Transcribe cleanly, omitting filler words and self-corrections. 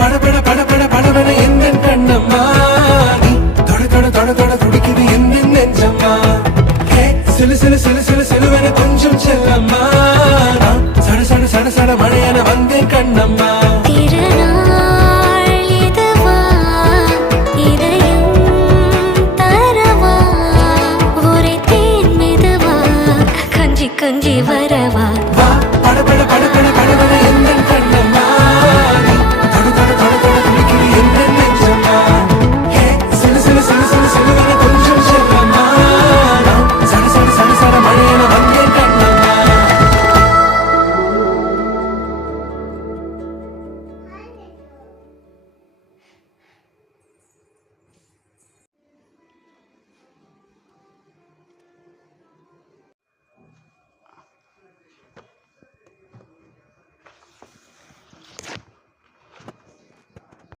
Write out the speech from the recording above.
படபட படபட படபட எந்த கண்ணம்மா நீ தொட தொட தொட தொட துடிக்குது எந்த நெஞ்சம்மா சிலு சிலு சிலு சிலு சிலுவன கொஞ்சம் செல்லம்மா